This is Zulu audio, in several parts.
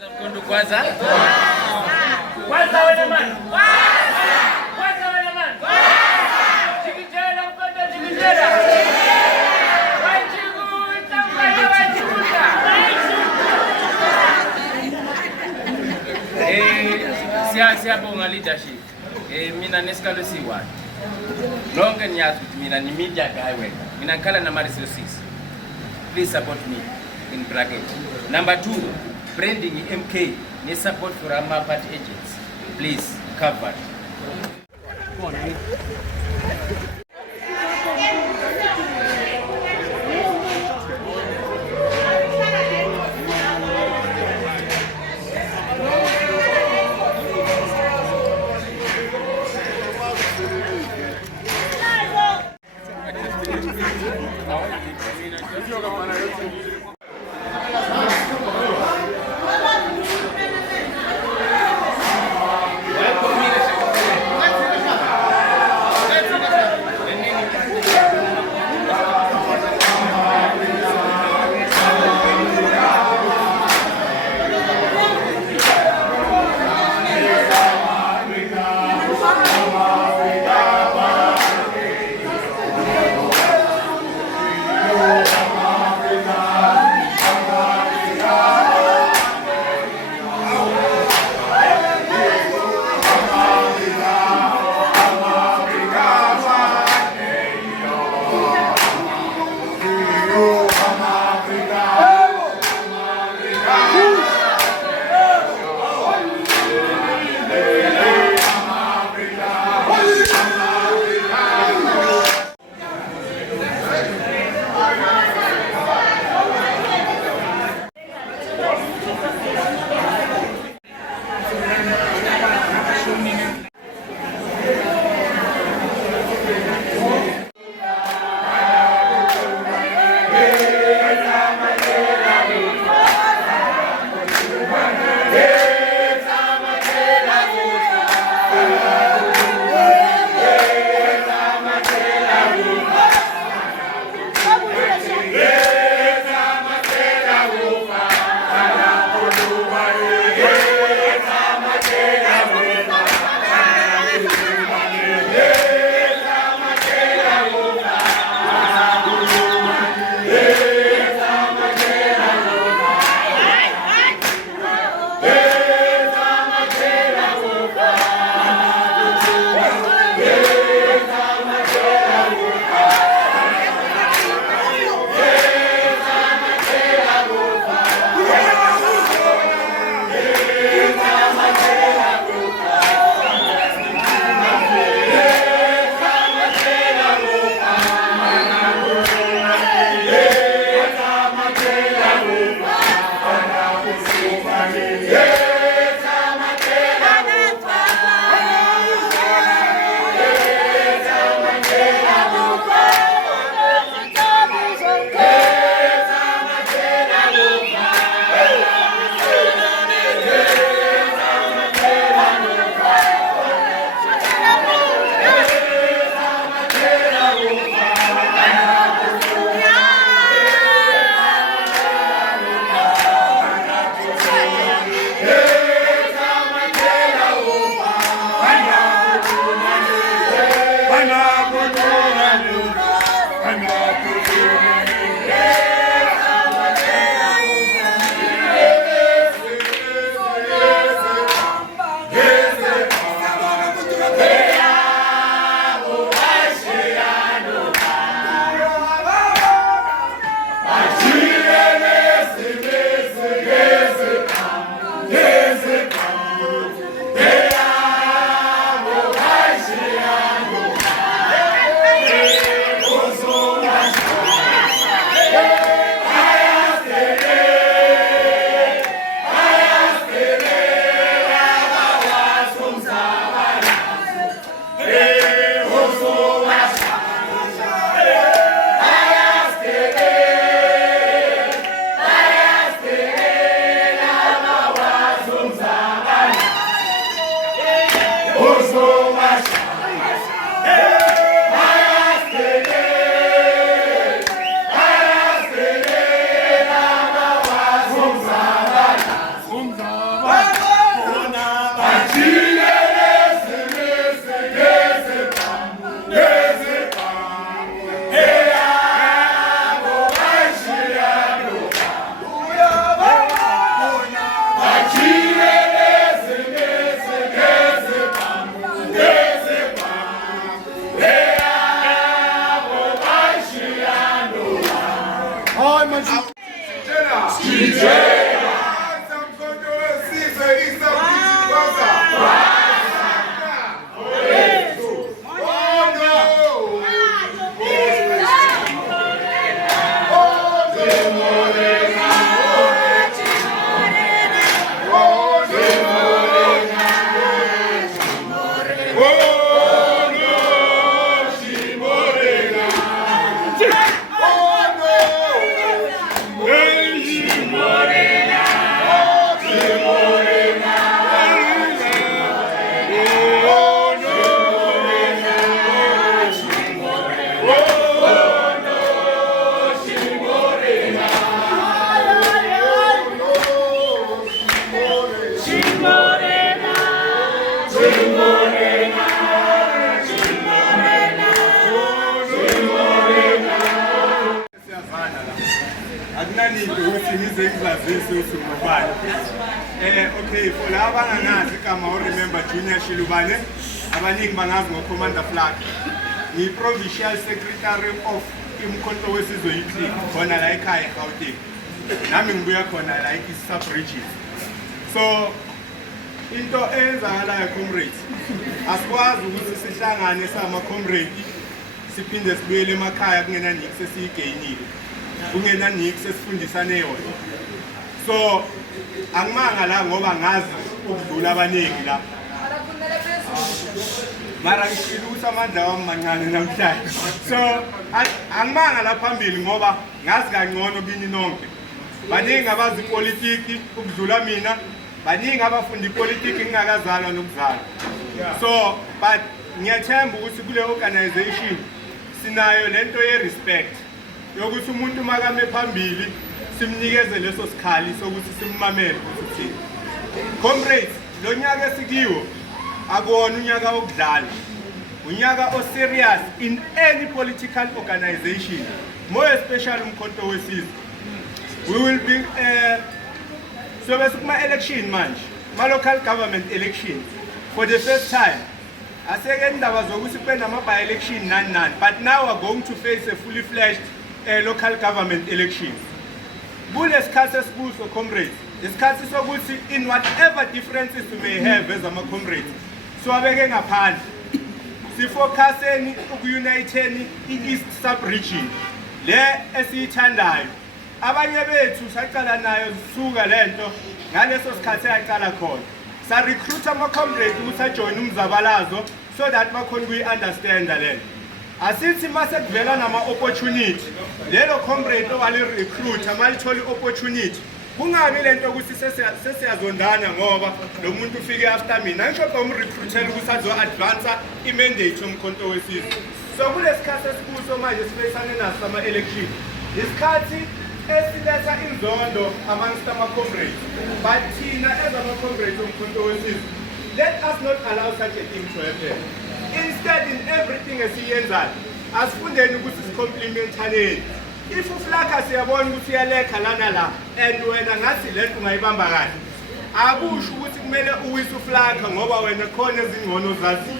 Kwanza siyabonga leadership. Mina nesikalo siwa. Lonke ngiyazi mina ni media guy wena. Mina ngikhala na Maris 6. Please support me in bracket. Number 2, branding MK. Need support for our party agents. Please cover. Go on, akunanini ukuthi ngize ngizazise usungubani. Okay, for laba abangazi igama remember Junior Shilubane, abaningi bangazi ngoCommander Flag. Ngi-Provincial Secretary of Umkhonto Wesizwe Youth khona la ekhaya eGauteng. Nami ngibuya khona la i-sub-region. So into eyenzakalayo comrades, asikwazi ukuthi sihlangane sama-comrade siphinde sibuyele emakhaya kungena niki sesiyigeyinile, kungena niki sesifundisane yona. So angimanga la ngoba ngazi ukudlula abaningi la, mara ngishilo ukuthi amandla wami mancane namhlanje. So angimanga la phambili ngoba ngazi kangcono kini nonke. Baningi abazi ipolitiki ukudlula mina, baningi abafundi ipolitiki ngingakazalwa nokuzalwa. So but ngiyathemba ukuthi kule organization sinayo lento ye-respect yokuthi umuntu makame phambili simnikeze leso sikhali sokuthi simmamele ukuthi comrades, lo nyaka esikiwo akuwona unyaka wokudlala, unyaka o-serious in any political organization, more especially Umkhonto Wesizwe. We will be so election manje, local government election for the first time. I say indaba zokuthi kube nama-by-election nani, but now we're going to face a fully fledged local government election. Kule sikhathi esikuso comrades, isikhathi sokuthi in whatever differences we may have as ama-comrades, siwabeke ngaphandle, sifocuseni ukuyunayitheni i-East sub-region le esiyithandayo. Abanye bethu saqala nayo zisuka lento ngaleso sikhathi ayaqala khona. Sa recruit ama-comrades ukuthi ajoin umzabalazo so that bakhona ukuyi-understanda lento. Asithi mase kuvela nama-opportunity, lelo comrade owali-recruiter malitholi opportunity, kungabi lento ukuthi sesiyazondana ngoba lo muntu ufike after mina. Angisho bamrecruitela ukuthi azo-advansa i-mandate yomkhonto wesizwe. So kule sikhathi esikuso manje sibeyisane naso ama-election, isikhathi esiletha inzondo amongst ama-comrades, but thina as ama-comrades omkhonto wesizwe, let us not allow such a thing to happen. Instead, in everything esiyenzayo asifundeni ukuthi sicomplimentaneni. If uflaka siyabona ukuthi uyalekha lana la and wena ngathi lento ungayibamba kahle, akusho ukuthi kumele uwise uflaka ngoba wena khona ezingcono zazi.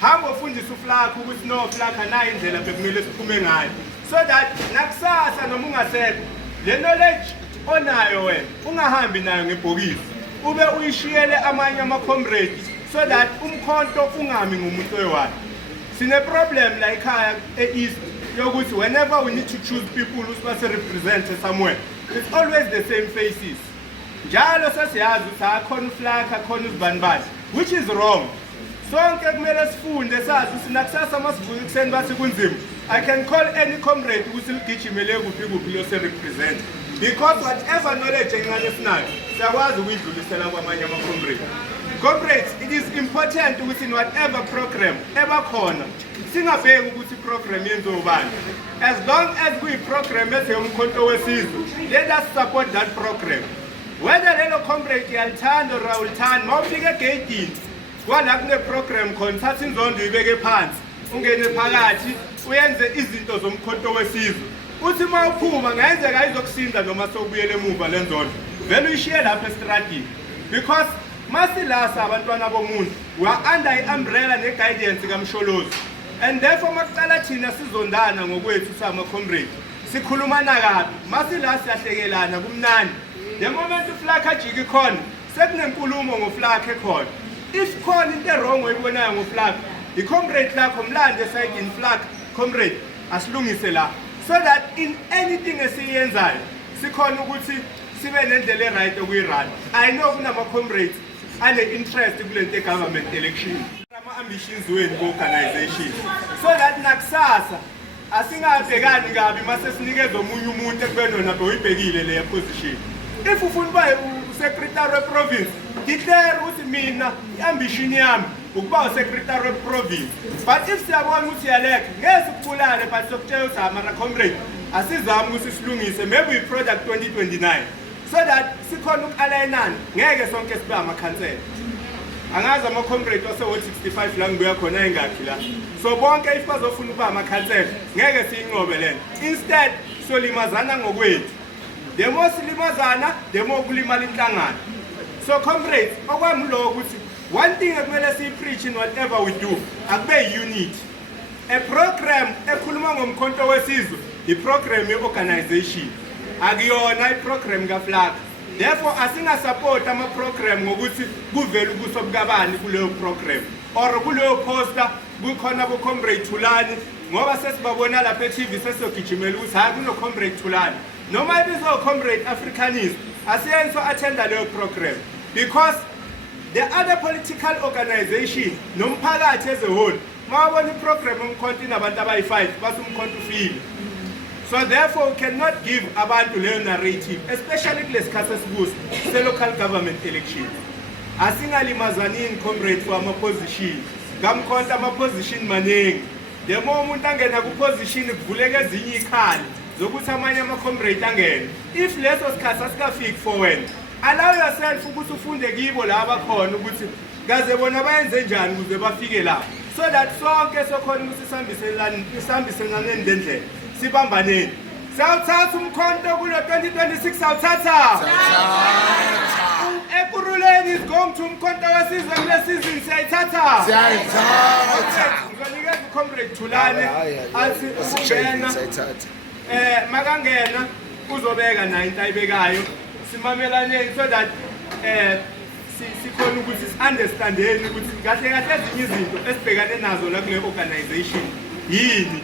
Hamba ufundise uflaka ukuthi no uflaka nayo indlela bekumele siphume ngayo, so that nakusasa noma ungasekho le knowledge onayo wena ungahambi nayo ngebhokisi, ube uyishiyele amanye ama-comrades so that umkhonto ungami ngumuntu oyi-one. Sine problem la ekhaya e-East yokuthi whenever we need to choose people who represent somewhere, it's always the same faces. Njalo sesiyazi ukuthi akhona uflaka khona uzibanibani, which is wrong. Sonke kumele sifunde sazi ukuthi nakusasa masivuka ekuseni bathi kunzima, I can call any comrade ukuthi ligijimele kuphi yose represent, because whatever knowledge encane sinayo siyakwazi ukuyidlulisela kwamanye ama-comrades. Comrades, it is important ukuthi in whatever program ebakhona singabheki ukuthi program yenziwa ubani. As long as kuyi-program ezeyomkhonto wesizwe, let us support that program. Whether lelo comrade yalithanda or awulithandi, mawufika egeyidini kwala kune-program khona, thatha inzondo uyibeke phansi, ungene phakathi uyenze izinto zomkhonto wesizwe. Uthi uma uphuma ngayenzeka ayizokusinda noma sowubuyele emuva le nzondo, vele uyishiye lapha estradini, because masilasa abantwana bomuntu we are under i-umbrella ne-guidance kaMsholozi, and therefore makuqala thina sizondana ngokwethu sama-comrade sikhulumana kabi, masila siyahlekelana kumnandi. The moment uflaka ajiki khona sekunenkulumo ngoflaka ekhona. If khona into wrong oyibonayo ngoflaka, i-comrade lakho mlande esayidini flaka, comrade asilungise la, so that in anything esiyenzayo sikhona ukuthi sibe nendlela e-right okuyi-run. I know kunama-comrades ane-interest kulento government election, ama-ambitions wenu ku-organization, so that nakusasa asingabhekani kabi mase sinikeza omunye umuntu ekubeni wena bewuyibhekile leyo position. If ufuna uba u-secretary we-province, declare ukuthi mina i-ambition yami ukuba u-secretary we-province. But if siyabona ukuthi uyalekha ngeke sikubulale, but sokutshela ukuthi amara comrade asizame ukuthi silungise maybe uyi-product 2029, so that sikhona uku-alayinana, ngeke sonke sibe amakhansela. Angazi ama-comrade ose-65 la ngibuya khona engakhi la. So bonke if bazofuna ukuba amakhansela ngeke siyinqobe lento. Instead solimazana ngokwethu. the more silimazana, the more kulimala inhlangano. So comrades, okwami lo ukuthi one thing ekumele siyipreach in whatever we do, akube unity. A program ekhuluma ngomkhonto wesizwe, i-program ye-organization. Akuyona i-program kaFlaka. Therefore, asinga-support ama-program ngokuthi kuvele ubuso bukabani kuleyo program. Or kuleyo poster, kukhona bo-comrade Thulani, ngoba sesibabona lapha e-TV sesiyogijimela ukuthi hayi kuno-comrade Thulani. Noma ibizo-comrade Africanist, asiyenso attenda leyo program. Because the other political organization, nomphakathi as a whole, mawabona i-program umkhonto inabantu abayi-5, base umkhonto ufile. So therefore we cannot give abantu leyo narrative, especially kulesi sikhathi esikuso se-local government election. Asingalimazanini comrade for ama-position. Ngamkhonto ama-position maningi. The more umuntu angena ku-position kuvuleka ezinye ikhali zokuthi amanye ama-comrade angene. If leso sikhathi asikafiki for wena, allow yourself ukuthi ufunde kibo la abakhona ukuthi kaze bona bayenze njani ukuze bafike la. So that sonke sokhona ukuthi sihambiselane ndendlela. Sibambaneni. Sawuthatha umkhonto kulo 2026 sawuthatha. Ekuruleni is going to umkhonto wesizwe kule season siyayithatha. Siyayithatha. Ngizonikeza uComrade Thulani athi ungena. Makangena uzobeka nayo into ayibekayo. Simamelane so that sikhona ukuthi si-understandeni ukuthi kahle kahle ezinye izinto esibhekane nazo la kule organization yini.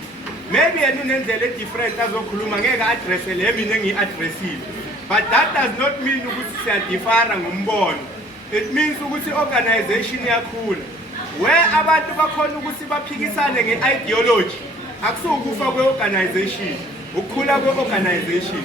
Maybe yena unendlela different azokhuluma ngeke addresse le mina engiyi-addressile. But that does not mean ukuthi siyadifara ngombono. It means ukuthi organization iyakhula. Where abantu bakhona ukuthi baphikisane nge-ideology, akusukufa kwe-organization, ukukhula kwe-organization.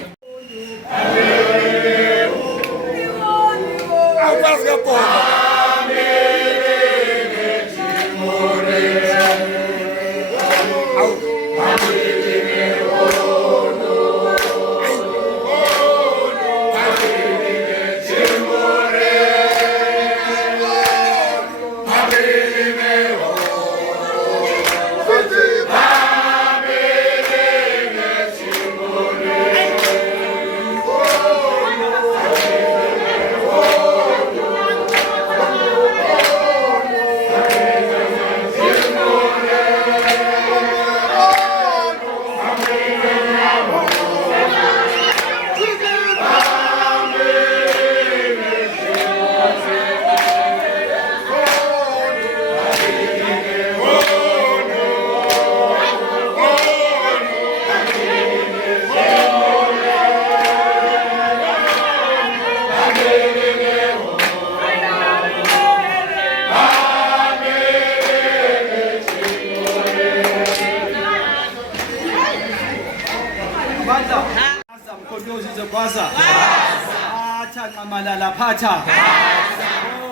Malala phatha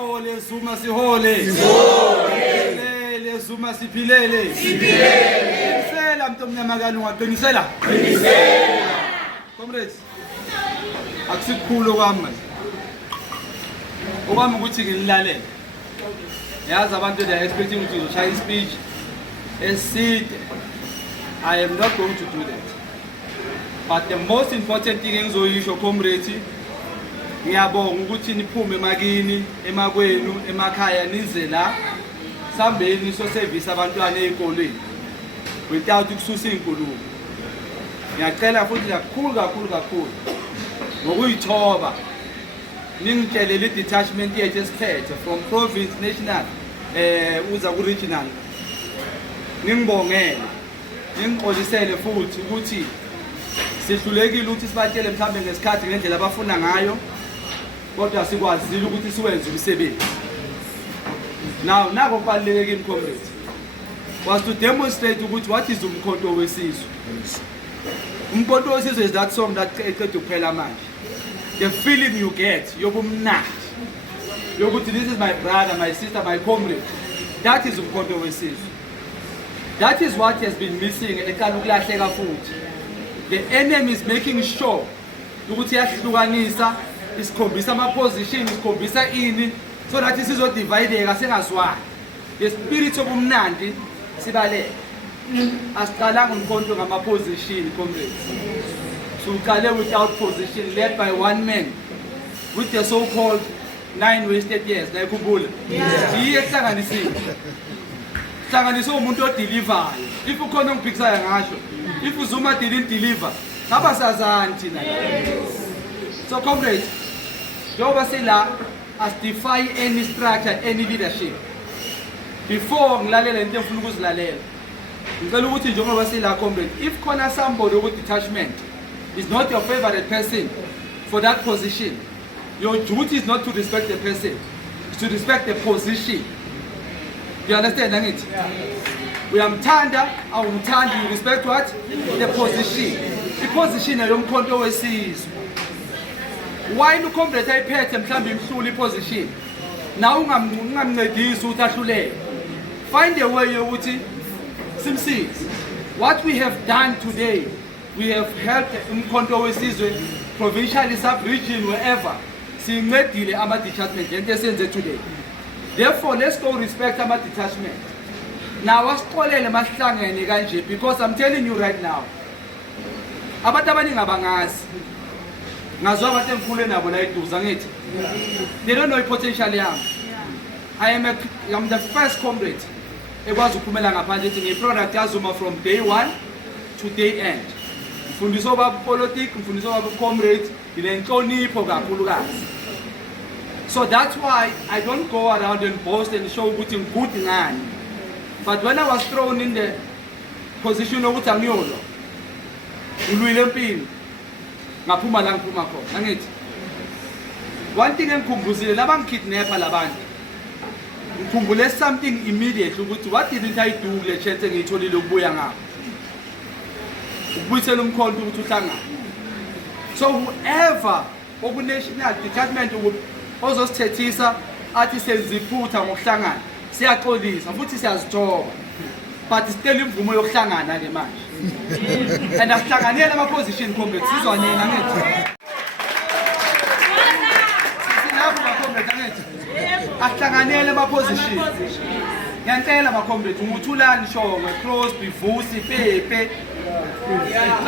ole Zuma sihole le Zuma siphilele sela mntu omnyama kani ungaqinisela comrades akusikhulu kwami okwami ukuthi ngililalele yazi abantu they are expecting me to share speech eside. I am not going to do that, but the most important thing engizoyisho comrades, ngiyabonga ukuthi niphume emakini emakwenu emakhaya nize la sambeni so service abantwana ezikolweni without ukususa inkulumo. Ngiyacela futhi kakhulu ngokuyithoba ningitshelele detachment yethu esiphethe from province national uza ku regional, ningibongele ningixolisele futhi ukuthi sihlulekile ukuthi sibatshele mhlambe ngesikhathi ngendlela abafuna ngayo, kodwa sikwazile ukuthi siwenze umsebenzi. Now nako kubaluleke kimi comrades was to demonstrate ukuthi what is umkhonto wesizwe. Umkhonto wesizwe is that song that eqeda ukuphela manje. The feeling you get yobumnandi yokuthi this is my brother, my sister, my comrade, that is umkhonto wesizwe. That is what has been missing eqala ukulahleka futhi. The enemy is making sure ukuthi yahlukanisa isikhombisa ama-position, isikhombisa ini, so that sizodivideka singazwani. The spirit obumnandi sibaleke. Asiqalanga umkhonto ngama-position comrades. siwuqale without position led by one man with the so-called 9 wasted years nayikhumbula yiye ehlanganisiwe hlanganise umuntu odelivayo if ukhona ongibhikisayo ngasho if uZuma didn't deliver ngaba sazani thina so comrades njengoba sila asidefy any structure any leadership before ngilalela into engifuna ukuzilalela ngicela ukuthi njengoba sila comrade if khona somebody with detachment is not your favorite person for that position, your duty is not to respect the person, it's to respect the position. You understand, Nangit? We are mtanda, our mtanda, you respect what? The position. The position is your control sees. Why no comrade I pay them can be position? Now I'm this find a way you would see. What we have done today, we have helped Umkhonto weSizwe, provincially, sub-region, wherever. Seeing deal our detachment and they send it today. Therefore, let's go respect our detachment. Now, because I'm telling you right now, they don't know potentially I'm the first comrade. It was a product Azuma from day one to day end. Mfundisi wa politics, mfundisi wa comrades, ilenhlonipho kakhulukazi. So that's why I don't go around and boast and show ukuthi ngikude ngani. But when I was thrown in the position ukuthi angiyolo, ngilwile empini, ngaphuma la ngiphuma khona. Angithi one thing engikhumbuzile labangikidnapper labantu. Ngikhumbule something immediately ukuthi what didn't I do kule chance engiyitholile ukubuya ngapha. So whoever national detachment ozosithethisa athi seziphutha ngokuhlangana siyaxolisa futhi siyazithoba but still imvumo yokuhlangana ke manje and asihlanganele ama position comrades sizwane nganethi sinapho ma comrades nganethi asihlanganele ama position ngiyantela ma comrades nguthulani shongwe Crosby Vusi Pepe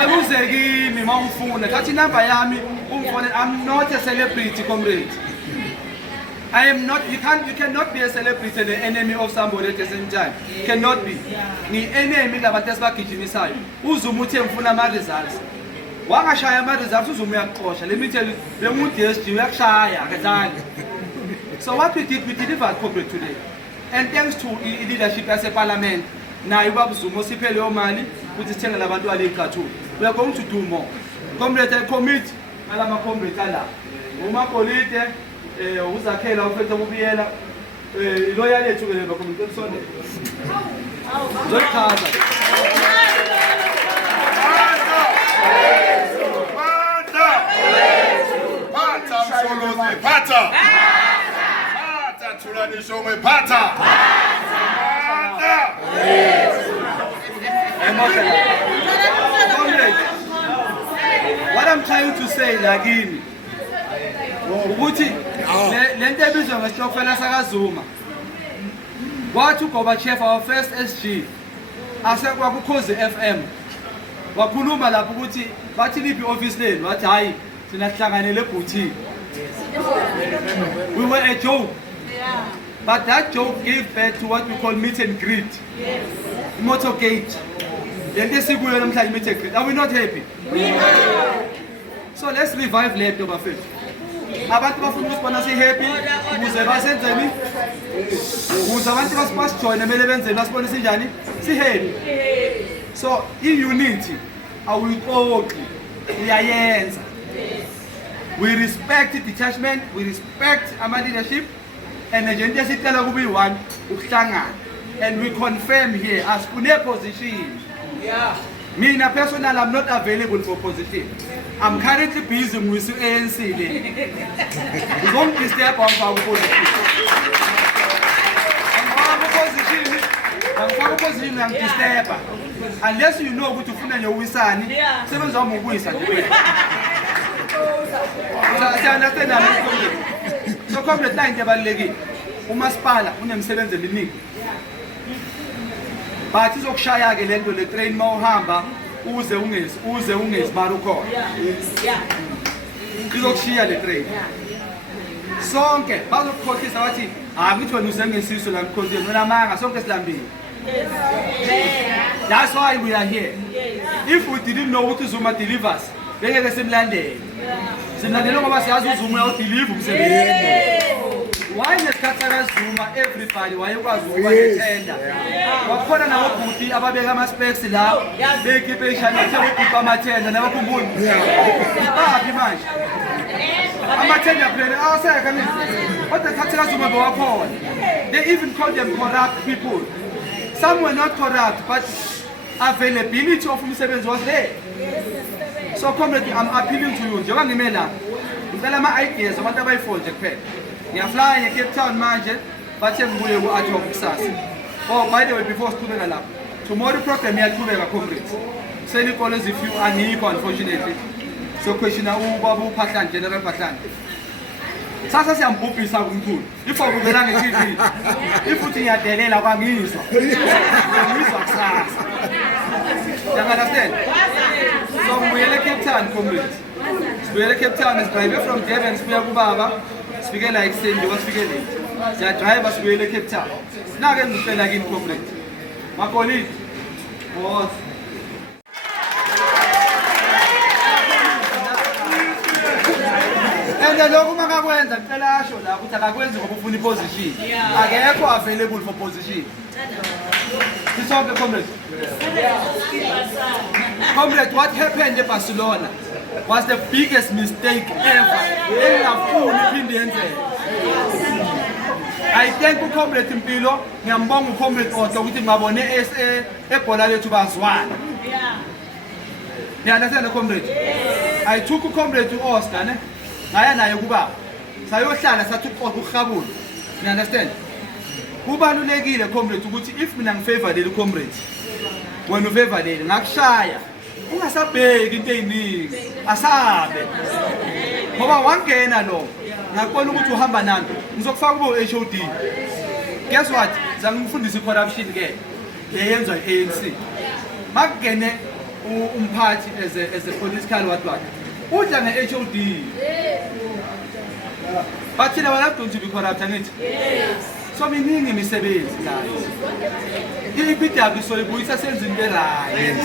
Ebuzekimi mawufuna kathi number yami umfone I'm not a celebrity comrade. I am not you cannot be a celebrity and the enemy of somebody at the same time. Cannot be. Ni enemy labantu esibagijimisayo. UZuma uthe ngifuna ama results. Wangashaya ama results uZuma uyaxosha. Let me tell you le muntu yesiji uyakushaya akadlali. So what we delivered comrade today. And thanks to leadership as a parliament. Now ubaba uZuma usiphe leyo mali ukuthi sithenge labantu aliqathu. We are going to do more. Comrade I commit alama comrade ala. Uma polite uzakhela ufethe ubiyela iloya lethu ke lo comrade Sonde. Zochaza. Pata msolozi pata. Pata tulani shomwe pata. What I'm trying to say lagini ukuthi lento ebizwa ngesitokfela sakaZuma wathi uGorbachev our first SG asekwa kuKhozi FM wakhuluma lapho ukuthi bathi liphi office leni wathi hayi sina hlanganele ebhuthini we were a joke. But that joke gave birth to what we call meet and greet. Yes. Motorcade. Are we not happy? We are. So let's revive left over faith. Abantu bafuna ukusibona si happy ukuze basenzeni ukuze abantu basipasjoin emele benzeni basibone sinjani si happy. So in unity awuyiqoqi uyayenza. We respect the detachment, we respect our leadership. And agenda sitela kube one ukuhlangana and we confirm here as kune position. Yeah. Me personally I'm not available for position. I'm currently busy with ANC. We won't disturb our position. I'm position and disturb. Unless you know what to find your wisani, seven of them will So come the time ngebalulekile umasipala unemsebenzi eminingi but izokushaya ke lento le train mawuhamba uze ungezimali ukhona izokushiya le train sonke bazokukhohlisa bathi ngithi wena usengesiso la mkhosini wena manga sonke silambile. That's why we are here. If we didn't know what Zuma delivers, bengeke simlandele. Simlandele ngoba siyazi uZuma uyawudeliver umsebenzi. Why nesikhathi kaZuma everybody wayekwazi ukuba nethenda. Wakhona nabobhuti ababeka ama-specs la bekhiphe ishanethe bekhipha amathenda nabakhumbula. Baphi manje? Amathenda phela awasekho nini? Kodwa isikhathi kaZuma bewakhona. They even call them corrupt people. Some were not corrupt, but availability of umsebenzi was there. So comrade, I'm appealing to you. Njengoba ngime la, ngicela ama-ideas abantu abayifonje kuphela. Ngiyafly nge-Cape Town manje, bathe ngibuye ku-Adhoc kusasa. Oh, by the way, before siqhubeka lapho, tomorrow program iyaqhubeka comrades. Selikole ezifew anikho unfortunately. So questiona ubaba uPhahlane, General Phahlane. Sasa siyambhubhisa kumkhulu. Ifokubela nge-TV. Ifuthi ngiyadelela kwangizwa. Ngizwa kusasa. You understand? So ngibuyele Cape Town comrades. Sibuyele Cape Town sidrive from Durban sibuya kubaba. Sifike la ekuseni njengoba sifike late. Siyadrive sibuyele Cape Town. Nake ngicela kini comrades. Mapolisi. Boss. And lokho makakwenza ngicela asho la ukuthi akakwenzi ngoba ufuna iposition. Akekho available for position. Isonke comrades. Comrade, what happened in Barcelona was the biggest mistake ever. Engafuni iphinde yenzeke. I thank uComrade Mpilo, ngiyambonga uComrade Otto ukuthi ngabone SA ebhola lethu bazwana. You understand comrade? I took uComrade uOscar ne. Ngaya naye kuba sayohlala sathi uqoqa ukhabula. You understand? Kubalulekile comrade ukuthi if mina ngifavor leli comrade wena ufavor leli ngakushaya ungasabheki into eziningi asabe ngoba wangena lo ngakubona ukuthi uhamba nami ngizokufaka kubo HOD. Guess what? Zangifundisa corruption ke leyenzwa iANC makugene umphathi as a political what udla nge-HOD bathi la wala don't be corrupt angithi. So miningi imisebenzi guys. IPW soyibuyisa senza into right.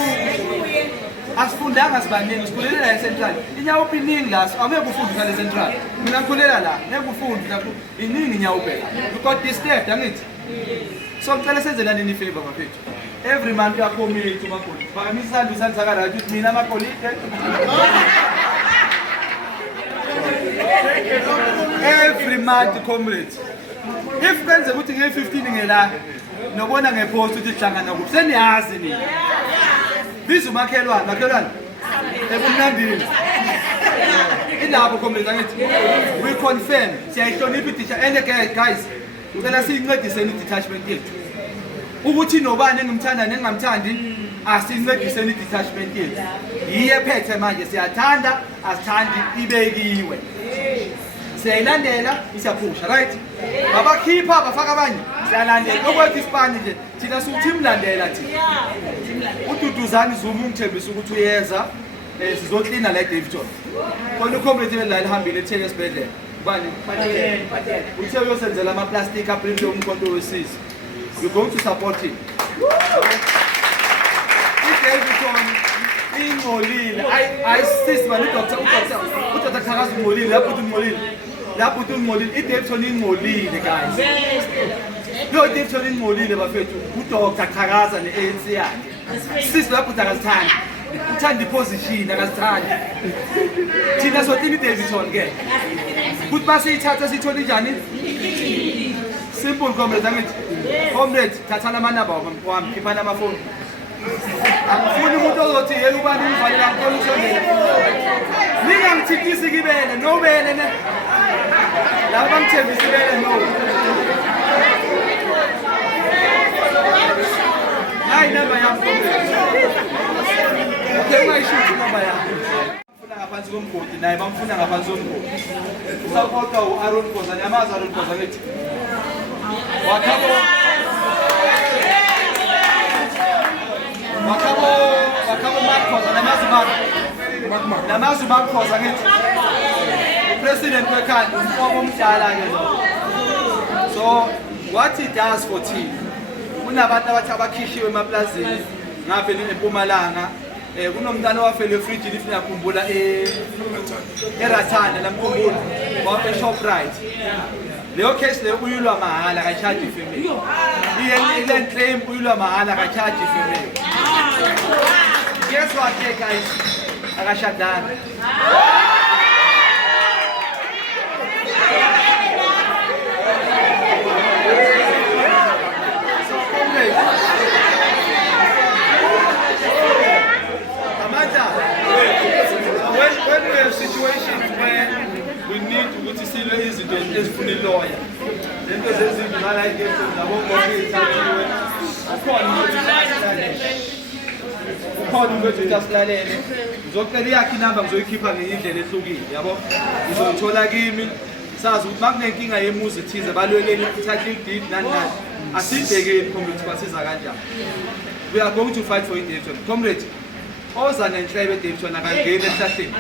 Asifundanga sibaningi sikhulele la eCentral. Inyawo iningi la aweke ufundi la eCentral. Mina ngikhulela la ngeke ufundi la iningi inyawo phela. Because disturbed angithi. So ngicela senzela nini favor bafethu. Every month uyakhomit umakhulu. Phakamisa isandla sakala ukuthi mina amakolide. Every month comrades. If kwenze ukuthi nge-15 ngela nobona ngepost ukuthi hlangana kuphi seniyazi nini. Biza umakhelwane ebumnandini. Ilapho comrades angithi we confirm siyayihlonipha idisha and guys ngicela siyincediseni i-detachment yethu. Ukuthi nobani engimthanda nengingamthandi asincediseni i-detachment yethu. Yiye phethe manje siyathanda asithandi ibekiwe. Siyayilandela isiyaphusha right? Abakhipha abafaka abanye siyalandela okwethi isipani nje thina suthi imlandela thina. UDuduzani Zuma ungithembisa ukuthi uyeza sizoklina la eDaveyton. Khona uComrade la elihambile etheke esibhedlela. Ubani? Pathe. Uthe uyosenzela ama-plastic aprint yomkhonto wesizwe. We're going to support him. iDaveyton ingcolile. I insist man uDr. Thakazi ungcolile lapho uthi ungcolile iDaveyton ingcolile guys. Yo iDaveyton ingcolile bafethu uDr. Thakaza neANC yakhe. Sisi lapho uthakazi uthanda iposition akazithandi. Thina sothini iDaveyton ke. Kuthi basiyithatha sithola njani? Simple comrade angithi. Comrade thathana amanamba wami khiphana amafoni. Angifuni umuntu ozothi yena ubani umvalela ngikho ushonela. Ningangithithisi kibele nobele ne. Laba bangithembisa ibele no. Hayi namba yami comrade. Okay mayishuthi namba yami. Ngifuna ngaphansi komgodi naye bamfuna ngaphansi komgodi. Usapota uAaron Khoza nyamaza Aaron Khoza ngithi. Wakabo khabo makhoza namazi makhoza ngithi president wekhanda umfobo omdala ke lo. So what he does for team, kunabantu abathi abakhishiwe emaplazini ngapha eMpumalanga, kunomntana owafela efrijini if ngiyakhumbula eRathanda lamkhumbula wabe eShoprite. Leyo case leyo uyilwa mahala ka-charge ifemeli. Ile claim uyilwa mahala ka-charge ifemeli. Guess what guys? Akashadana. When we have situations where we need to see izinto ezifuna lawyer, then there's izinto like this ukhona ukuthi usilalele ngizocela yakhe inamba ngizoyikhipha ngendlela ehlukile yabo ngizoyithola kimi sazi ukuthi makunenkinga yemuzi ethize balweleni title deed nani asibhekeni comrade basiza kanjani. We are going to fight for it, Davidson. Comrade, oza nenhlebe Davidson akangeni esihlahleni.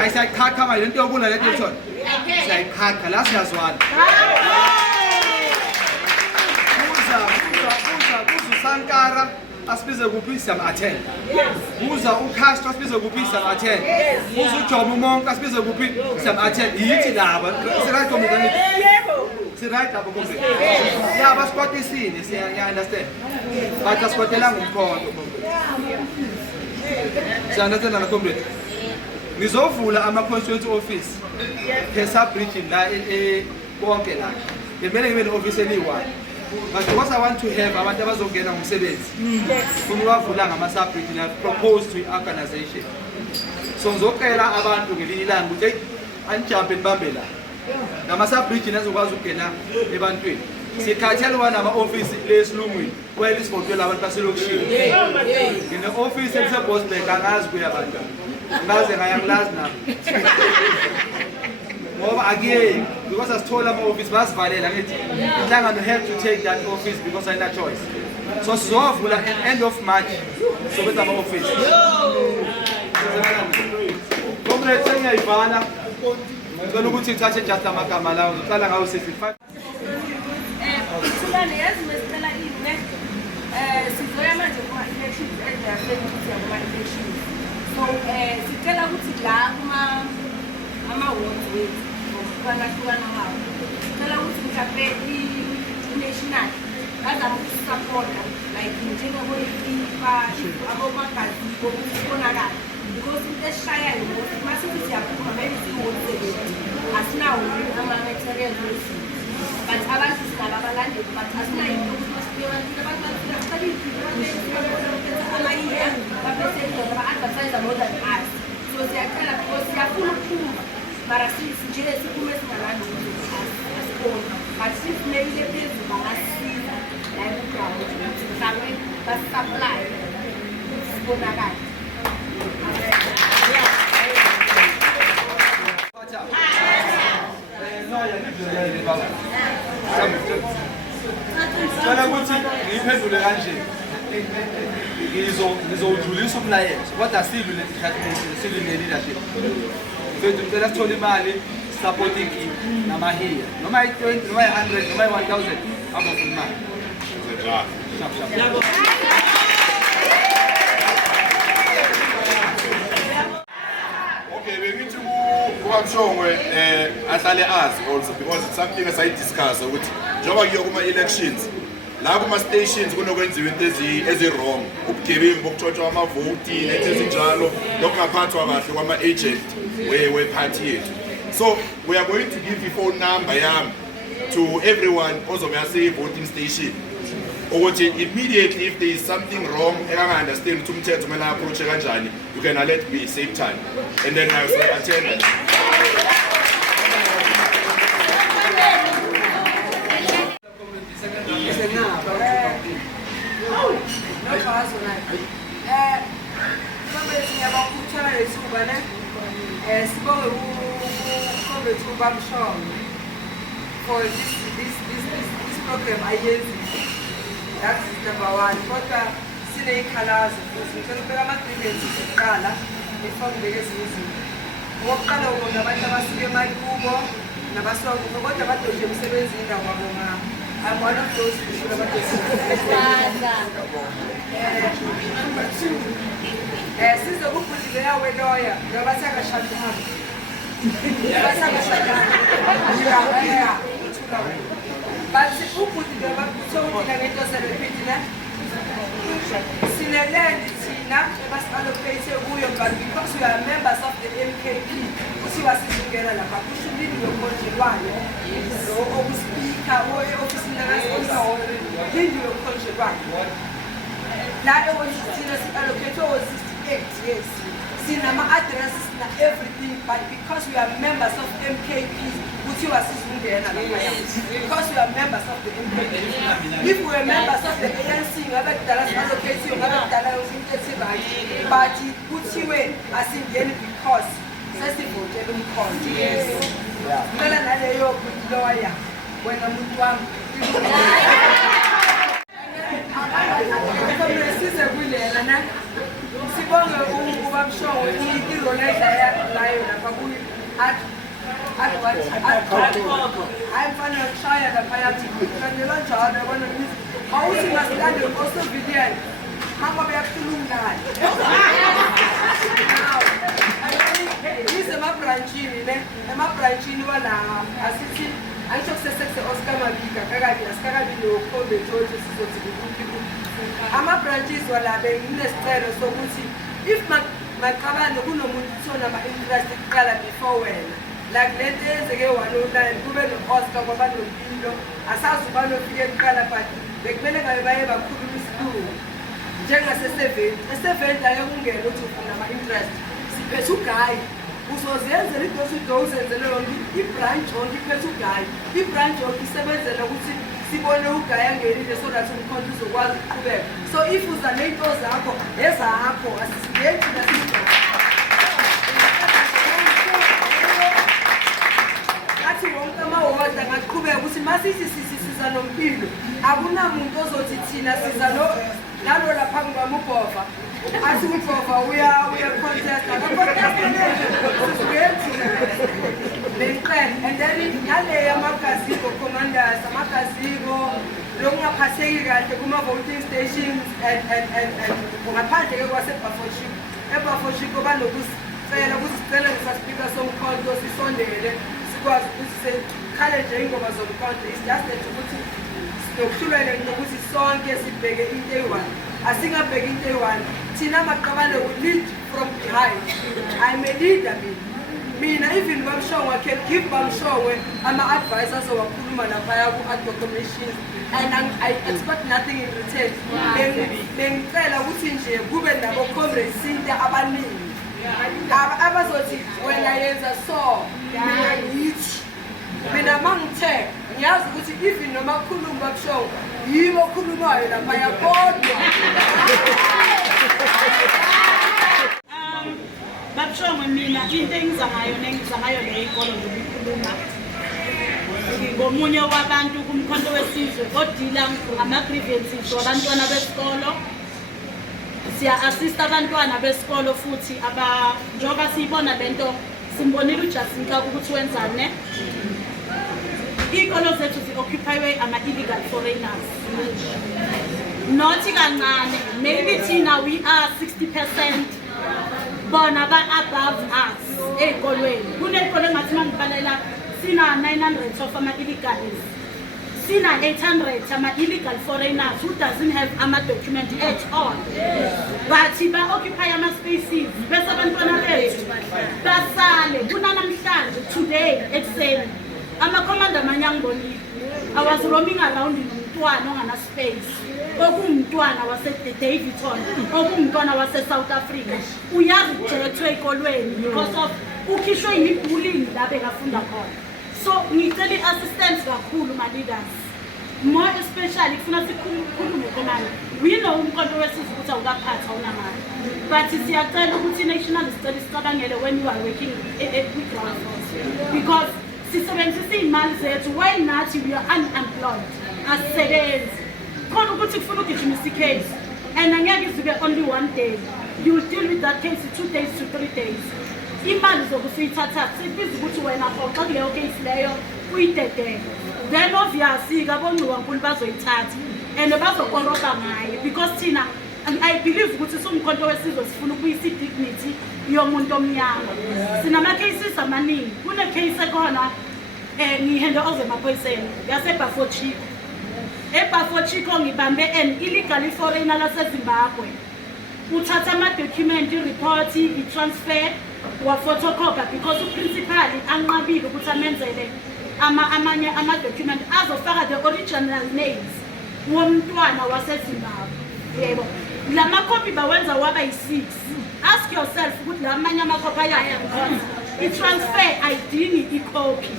Ayisayikhakha manje lento yokuna le Davidson. Siyayikhakha la siyazwana. Kuza Sankara asibize kuphi siyam-attend. Kuza uCastro asibize kuphi siyam-attend. Kuza uJomo uMonke asibize kuphi siyam-attend. Yithi laba sirayi comrade. Sirayi laba comrade. Ya basikwatisile siya-understand. But asikwatelanga umkhonto. Siya-understand na comrade. Ngizovula ama-constituency office sub-region la konke la. Kumele ngibe ne-office eliyi-1. But because I want to have abantu abazongena ngomsebenzi. Kungiwavula ngama-sub-region I've proposed to organization. So ngizocela abantu ngelinye ilanga ukuthi anijampe nibambe la. Nama-sub-region azokwazi ukungena ebantwini. Sikhathelwa nama-office lesilungwini kwela isibotweni abantu baselokishini. Ngine-office elisebosberg angazi kuya abantu. Ngaze ngayangilazi nami. Ngoba akuyeki because asithola ama-office basivalela ngithi inhlangano have to take that office because ayina choice. So sizowavula end of March sokwenza ama-office. Comrade sengiyayivala ngicela ukuthi ngithathe just amagama lawo ngiqala ngawo 65. Sibane yazi mesicela ini sizoya manje kuma-elections kuma-elections. So sicela ukuthi la ama-wards wethu ngokuhlukana hawo sicela ukuthi mhlawumbe i-national bazama ukusupporta like njengabo-ipa abomagazini bokusibonakala because into esishayayo ngokuthi masithi siyaphuma maybe siyi-ward 70 asinawo ama-materials wezinto but abantu singababalandeli but asinayo into ukuthi masibuyebantwini abantu ama-year baphesendoda ba-advertise more than us. So siyacela because siyafuna ukuphuma mara njenge siphume singalandeli asiboni but sifunekile phezulu bangasiza la eground ukuthi mhlawumbe basupply sibonakale. Ngicela ukuthi ngiyiphendule kanje. Ngizowudlulisa umlayezo kodwa silwe ne-leadership. Mfethu ngicela sithole imali supporting namahiya noma i-20 noma i-100 noma i-1000 abafuna imali. Okay, bengithi kukamshongwe ahlale azi also because it's something esayidiscuss ukuthi njengoba kuyo kuma-elections la kuma-stations kunokwenziwa into ezi-wrong, ubugebengu bokuthothwa amavoti nento ezinjalo lokungaphathwa kahle kwama-agent we-party yethu. So we are going to give i-phone number yami to everyone ozobe ase-voting station ukuthi immediately if there is something wrong enga-understand ukuthi umthetho kumele approach kanjani, you can alert me same time and then I will attend. For this program, I use that's number one. But sineyikhalazo futhi ngicela ukubeka ama-grievances okuqala before ngibeke ezinye izinto. Okokuqala ubona abantu abasuke emakubo nabasuka kubo kodwa abadoje emsebenzini ndawabonga. I'm one of those people abadoje sizokubhudile yawe loya ngoba sakashadanga. But ubhudile bakuthokudila ngento selephithi Sineland thina ebasiallocate kuyo but because we are members of the MKP kuthiwa sizingena lapha kusho ulimi lokhonjelwayo lo okuspeaker e-ofisini lakasponsor lindi lokhonjelwayo la thina si-allocate 68 years sinama-addresses na everything but because we are members of MKP kuthiwa sizingena lapha because we are members of the MKP. If we are members of the ANC ngabe kudala si-allocate ngabe kudala usintethibayi but kuthiwe asingeni because sesivotele umkhonto. Kumele naleyo loya wena muntu wami size kulela na sibonge ubabshongo irole edlalayo lapha kuyo ayimfanele kushaya lapha yathi kandela njalo yabona awuthi masilande osovilian hamba beyakhulumnayo yize emabranchini wala asithi angisho kusesekuse Oscar Mabika kakade asikakabi nokhombethi othi sizothi kuphi ama-branches wala benginesicelo sokuthi if maqabane kunomuntu uthona ama-interest kuqala before wena like lento eyenzeke 109 kube no-Oscar kwaba nompilo asazi uba nofike kuqala but bekumele ngabe baye bakhuluma isilungu njengase-70 e-70 ake kungena ukuthi ufuna ama-interest siphethe ugayi uzozenzela idosudo uzenzele yonke ibranch yonke iphethe ugayi ibranch yonke isebenzela ukuthi sibone ugaya ngelile so that umkhonto uzokwazi ukuqhubeka so if uza ney'nto zakho ezakho asisiyenzi nasinto athi wonke amawoda angaqhubeka ukuthi masithi siza nompilo akunamuntu ozothi thina siza nalo lapha ngibamubhova athi ubhova uya-contest and then naleyo amagaziko commanders amagaziko lokungaphatheki kahle kuma-voting stations and ngaphandle-ke kwasebaffoship ebaffoship banokusicela ukuthi sicela ngesaspika somkhonto sisondele sikwazi ukuthi sikhale nje ingoma zomkhonto is just that ukuthi nokuhlulwele nokuthi sonke sibheke into eyi-one asingabheki into eyi-one thina maqabane we lead from behind. I'm a leader mina even bamshongwe I can give bamshongwe ama-advisors owakhuluma laphaya ku-advo commission and I expect nothing in return. Bengicela ukuthi nje kube nabo comrades sinte abaningi abazothi wena yenza so mina ngithi mina mangithe ngiyazi ukuthi even noma khuluma babshongwe yibo okhulumayo laphaya kodwa Babshongwe mina into engiza ngayo leyikolo zokukhuluma ngomunye wabantu kumkhonto wesizwe odila ngama-grievances wabantwana besikolo siya-assist abantwana besikolo futhi njengoba siyibona lento simbonile uJasinka ukuthi wenzane iy'kolo zethu zi-occupywe ama-illegal foreigners nothi kancane maybe thina we are 60% bona ba-above us ey'kolweni kuney'kolo engathi mangibalela sina 900 of ama-illegals sina 800 ama-illegal foreigners who doesn't have ama-document at all but ba-occupy ama-spaces bese abantwana bethu basale kunanamhlanje today ekuseni amakhomanda amanye angibonile I was roaming around nomntwana ongana-space okumntwana wase-Davidson okumntwana wase-South Africa uyarejectwe ey'kolweni because of ukhishwe yimi-bullying la bekafunda khona so ngicela i-assistance kakhulu ma-leaders more especially kufuna sikhulume khonana we know umkhonto wesizwe ukuthi awukaphatha awunamali but siyacela ukuthi i-national study sicabangele when you are working with-ground force because sisebenzisa iy'mali zethu why nathi we are unemployed asisebenzi khona ukuthi kufuna ugijimisa icase and angeke izuke only 1 day. You will deal with that case 2 days to 3 days. Imali zokufithatha sibiza ukuthi wena xoxa kuleyo case leyo uyidedele. Then obviously kabonqwankulu bazoyithatha and bazokoroba ngayo because thina I believe ukuthi sumkhonto wesizwe sifuna ukuyisa dignity yomuntu omnyama. Sinama cases amaningi. Kune case ekhona ngihende over emaphoyiseni yaseBafochiko. eBafochiko ngibambe an illegal foreigner laseZimbabwe. Uthatha ama-document, i-report, i-transfer, wa-photocopy because uprincipally anqabile ukuthi amenzele amanye ama-document azofaka the original names womntwana waseZimbabwe. Yebo. La makopi bawenza waba yi-6. Ask yourself ukuthi la amanye amakopi ayayo because i-transfer ayidingi i-copy.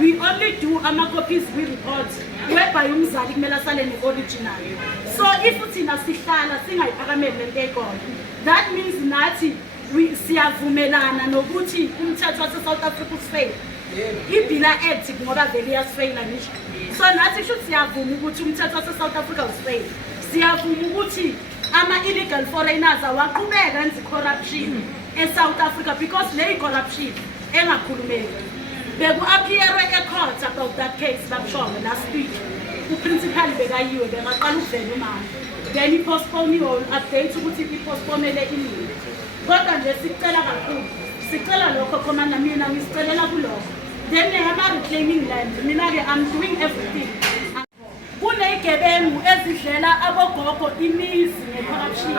We only do ama-copies we report whereby umzali kumele asale ne-original. So if uthina sihlala singayiphakameli lento ekhona, that means nathi siyavumelana nokuthi umthetho wase-South Africa usifail. Ibhila Act ngoba vele iyasifeyila ngisho. So nathi kusho siyavuma ukuthi umthetho wase-South Africa usifail. Siyavuma ukuthi ama-illegal foreigners awaqhubeka enze corruption e-South Africa because le corruption engakhulumeki. Beku-appear e-court about that case bakushongo last week. Uprincipal bekayiwe bengaqala ukuvela umama. Then i-postpone i-update ukuthi i-postponele inini. Kodwa nje sicela kakhulu. Sicela lokho commander mina ngisicelela kulokho. Then ama-reclaiming land. Mina-ke I'm doing everything. Kuneyigebengu ezidlela abogogo imizi nge-corruption.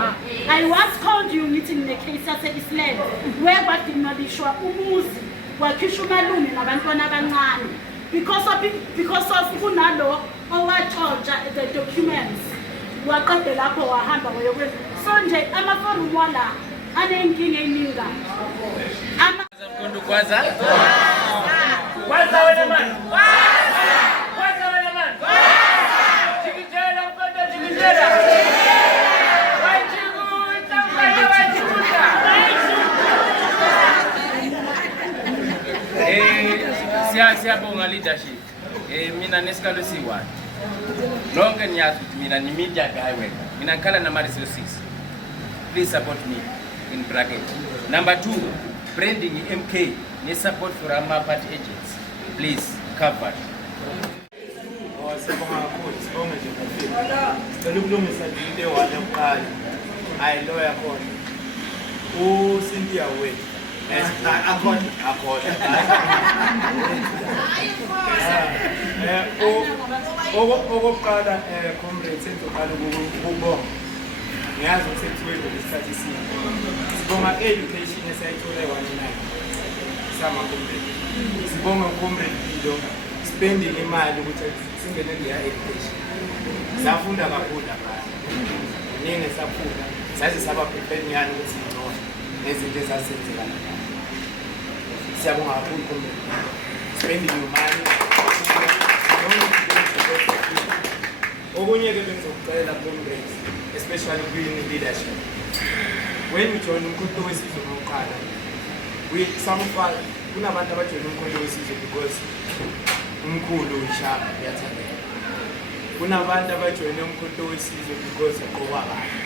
I once called you meeting ne-case yase-Islam where kwadimolishwa umuzi wakhishwa umalume nabantwana abancane because of kunalo owatshontsha the documents waqede lapho wahamba wayokwenza. So nje amaforum wala anenkinga eningi. Kwanza wena man. Kwanza wena man. Chikijela mpanda chikijela. Siyabonga leadership. Mina nesikalo siwa. Lonke niyazi ukuthi mina ni media guy wena. Mina ngikhala na Mariso 6. Please support me in bracket. Number 2, branding MK. Ni support for our party agents. Please cover. Sibonga kakhulu, sibonga nje kakhulu. Sicela ukulungisa into ewale uqala. Hayi lawyer khona. Cynthia wethu. Okokuqala comrade senzoqala ukubonga. Ngiyazi ukuthi sekuthweni lesikhathi eside. Sibonga education esayithola e-19 sama comrade. Sibonga comrade Bido spending imali ukuthi singene leya education. Safunda kakhulu lapha. Ningi safunda. Saze saba prepare nyani ukuthi ngcono nezinto ezasenzeka lapha. Siyabonga kakhulu comrade. Spending your money. Okunye ke bengizokucela comrades, especially in leadership. When we join umkhonto wesizwe ngokuqala, kunabantu abajoyina umkhonto wesizwe because umkhulu ushaka uyathandeka. Kunabantu abajoyina umkhonto wesizwe because uqoba kahle.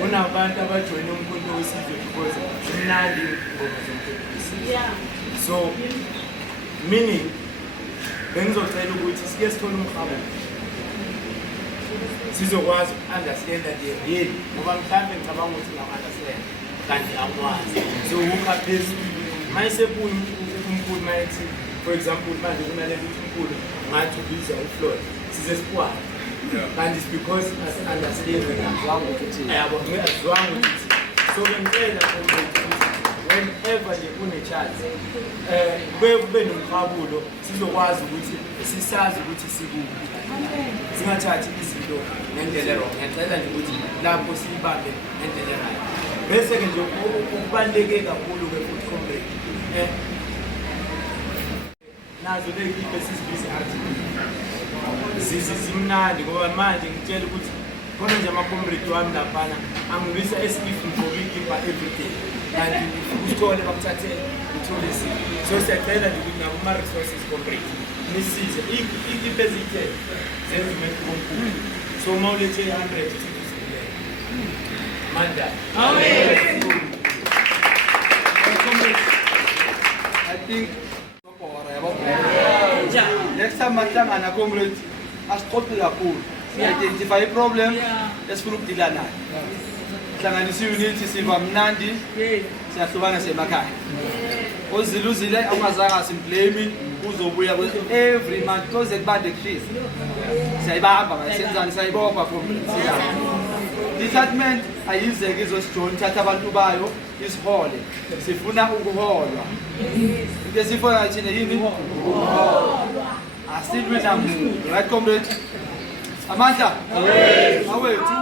Kunabantu abajoyina umkhonto wesizwe because umnandi ingoma zomkhonto wesizwe. So meaning bengizocela ukuthi sike sithole umkhabo sizokwazi understand the real ngoba mhlambe ngicabanga ukuthi ngama-understand kanti akwazi so ukha phezulu mayisebuya umkhulu mayethi for example manje kunale ukuthi umkhulu ngathi ubiza uFloyd size sikwani kanti it's because asi-understand ayabongeazwanga ukuthi so bengicela ukuthi whenever nje une-chance kube nomqabulo sizokwazi ukuthi sisazi ukuthi sikuphi singathathi izinto ngendlela wrong. Ngiyacela nje ukuthi lapho siyibambe ngendlela right. Bese-ke nje okubaluleke kakhulu-ke futhi comrade nazo ley'kipe esizibiza ngathi zimnandi ngoba manje ngitshela ukuthi khona nje ama-comrade wami laphana angibisa esikifu ngigqoke ikipa everyday kanti usithole bakuthathele uthole izinto. So siyacela nje ukuthi nabo ama-resources comrade nisize ikipe eziyithe zenza umehluko omkhulu. So uma ulethe 100 usibuyele Manda. I think next time mahlangana comrades asixoxe kakhulu identify problem esifuna ukudila nayo hlanganisa unity siva mnandi siyahlukana semakhaya oziluzile angazange simblame uzobuya every month because ekubande kushisa siyayibamba ngasenzani sayibopha comrades department ayizeke izosijona thatha abantu bayo isihole sifuna ukuholwa into esifuna thina yini ukuholwa asilwe namuntu right comrade amandla awethu